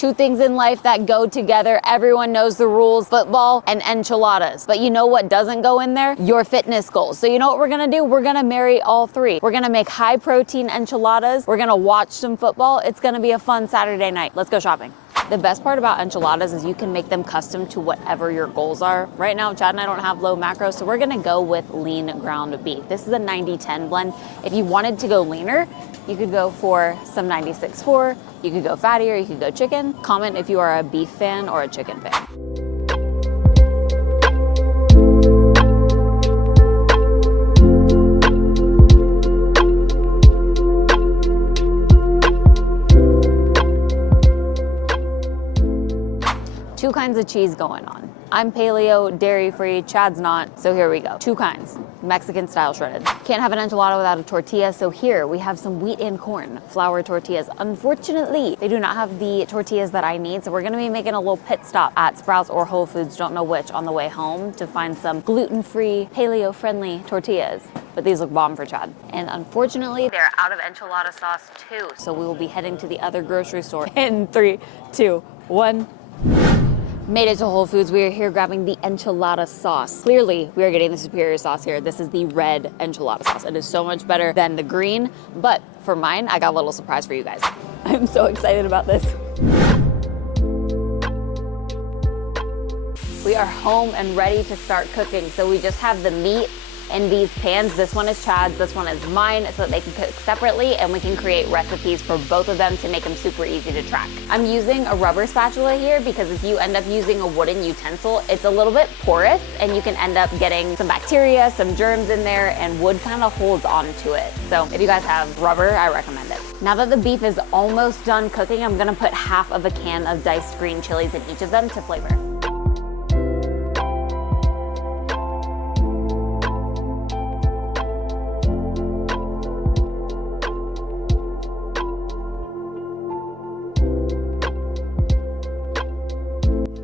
Two things in life that go together. Everyone knows the rules: football and enchiladas. But you know what doesn't go in there? Your fitness goals. So you know what we're gonna do? We're gonna marry all three. We're gonna make high protein enchiladas. We're gonna watch some football. It's gonna be a fun Saturday night. Let's go shopping. The best part about enchiladas is you can make them custom to whatever your goals are. Right now, Chad and I don't have low macros, so we're gonna go with lean ground beef. This is a 90-10 blend. If you wanted to go leaner, you could go for some 96.4, you could go fatty, or you could go chicken. Comment if you are a beef fan or a chicken fan. Two kinds of cheese going on. I'm paleo, dairy-free, Chad's not, so here we go. Two kinds, Mexican style shredded. Can't have an enchilada without a tortilla, so here we have some wheat and corn flour tortillas. Unfortunately, they do not have the tortillas that I need, so we're gonna be making a little pit stop at Sprouts or Whole Foods, don't know which, on the way home to find some gluten-free, paleo-friendly tortillas. But these look bomb for Chad. And unfortunately, they're out of enchilada sauce too, so we will be heading to the other grocery store in 3, 2, 1. Made it to Whole Foods. We are here grabbing the enchilada sauce. Clearly, we are getting the superior sauce here. This is the red enchilada sauce. It is so much better than the green, but for mine, I got a little surprise for you guys. I'm so excited about this. We are home and ready to start cooking. So we just have the meat in these pans. This one is Chad's, this one is mine, so that they can cook separately and we can create recipes for both of them to make them super easy to track. I'm using a rubber spatula here because if you end up using a wooden utensil, it's a little bit porous and you can end up getting some bacteria, some germs in there, and wood kind of holds onto it. So if you guys have rubber, I recommend it. Now that the beef is almost done cooking, I'm gonna put half of a can of diced green chilies in each of them to flavor.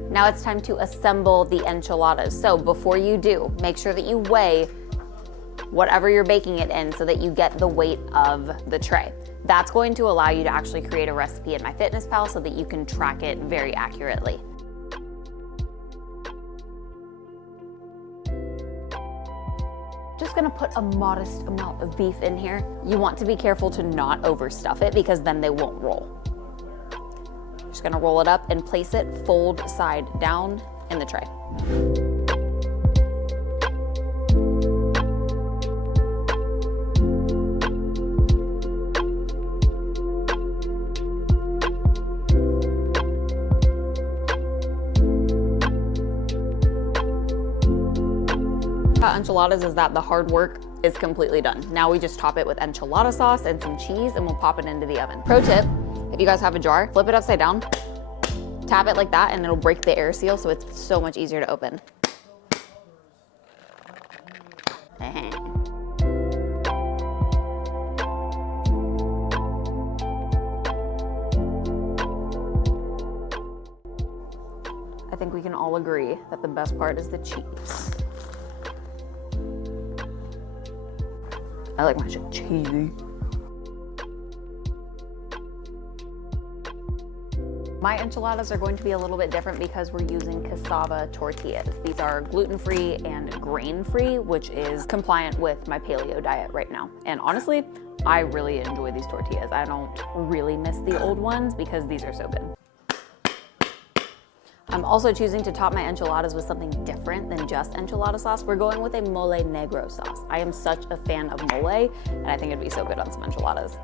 Now it's time to assemble the enchiladas. So before you do, make sure that you weigh whatever you're baking it in so that you get the weight of the tray. That's going to allow you to actually create a recipe in MyFitnessPal so that you can track it very accurately. Just gonna put a modest amount of beef in here. You want to be careful to not overstuff it because then they won't roll. Just gonna roll it up and place it fold side down in the tray. Enchiladas is that the hard work is completely done. Now we just top it with enchilada sauce and some cheese and we'll pop it into the oven. Pro tip, if you guys have a jar, flip it upside down, tap it like that, and it'll break the air seal, so it's so much easier to open. I think we can all agree that the best part is the cheese. I like my shit cheesy. My enchiladas are going to be a little bit different because we're using cassava tortillas. These are gluten-free and grain-free, which is compliant with my paleo diet right now. And honestly, I really enjoy these tortillas. I don't really miss the old ones because these are so good. I'm also choosing to top my enchiladas with something different than just enchilada sauce. We're going with a mole negro sauce. I am such a fan of mole, and I think it'd be so good on some enchiladas.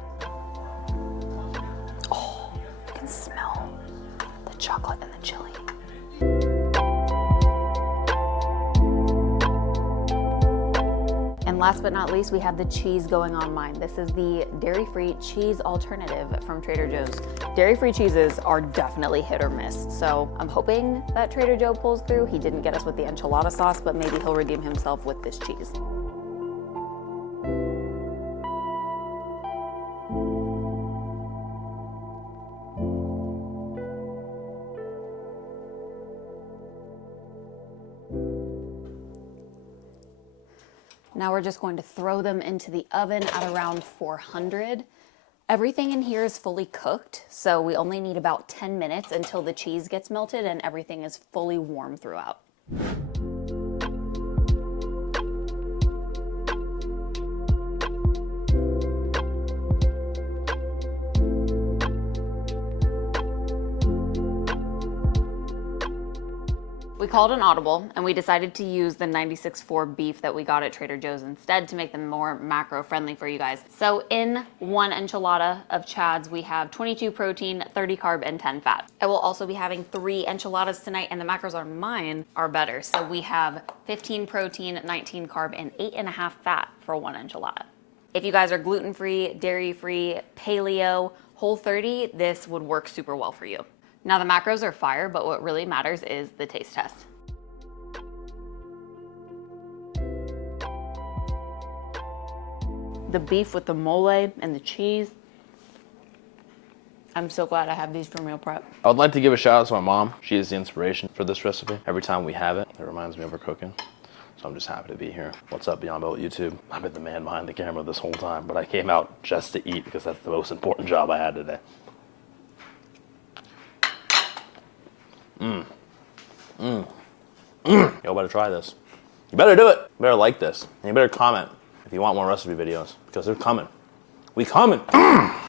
Oh, you can smell the chocolate and the chili. And last but not least, we have the cheese going on mine. This is the dairy-free cheese alternative from Trader Joe's. Dairy-free cheeses are definitely hit or miss, so I'm hoping that Trader Joe pulls through. He didn't get us with the enchilada sauce, but maybe he'll redeem himself with this cheese. Now we're just going to throw them into the oven at around 400. Everything in here is fully cooked, so we only need about 10 minutes until the cheese gets melted and everything is fully warm throughout. We called an audible and we decided to use the 96.4 beef that we got at Trader Joe's instead to make them more macro friendly for you guys. So in one enchilada of Chad's, we have 22 protein, 30 carb, and 10 fat. I will also be having 3 enchiladas tonight, and the macros on mine are better. So we have 15 protein, 19 carb, and 8.5 fat for one enchilada. If you guys are gluten-free, dairy-free, paleo, Whole30, this would work super well for you. Now the macros are fire, but what really matters is the taste test. The beef with the mole and the cheese. I'm so glad I have these for meal prep. I would like to give a shout out to my mom. She is the inspiration for this recipe. Every time we have it, it reminds me of her cooking. So I'm just happy to be here. What's up, Beyond Boat YouTube? I've been the man behind the camera this whole time, but I came out just to eat because that's the most important job I had today. Y'all better try this. You better do it. You better like this. And you better comment if you want more recipe videos, because they're coming. We coming.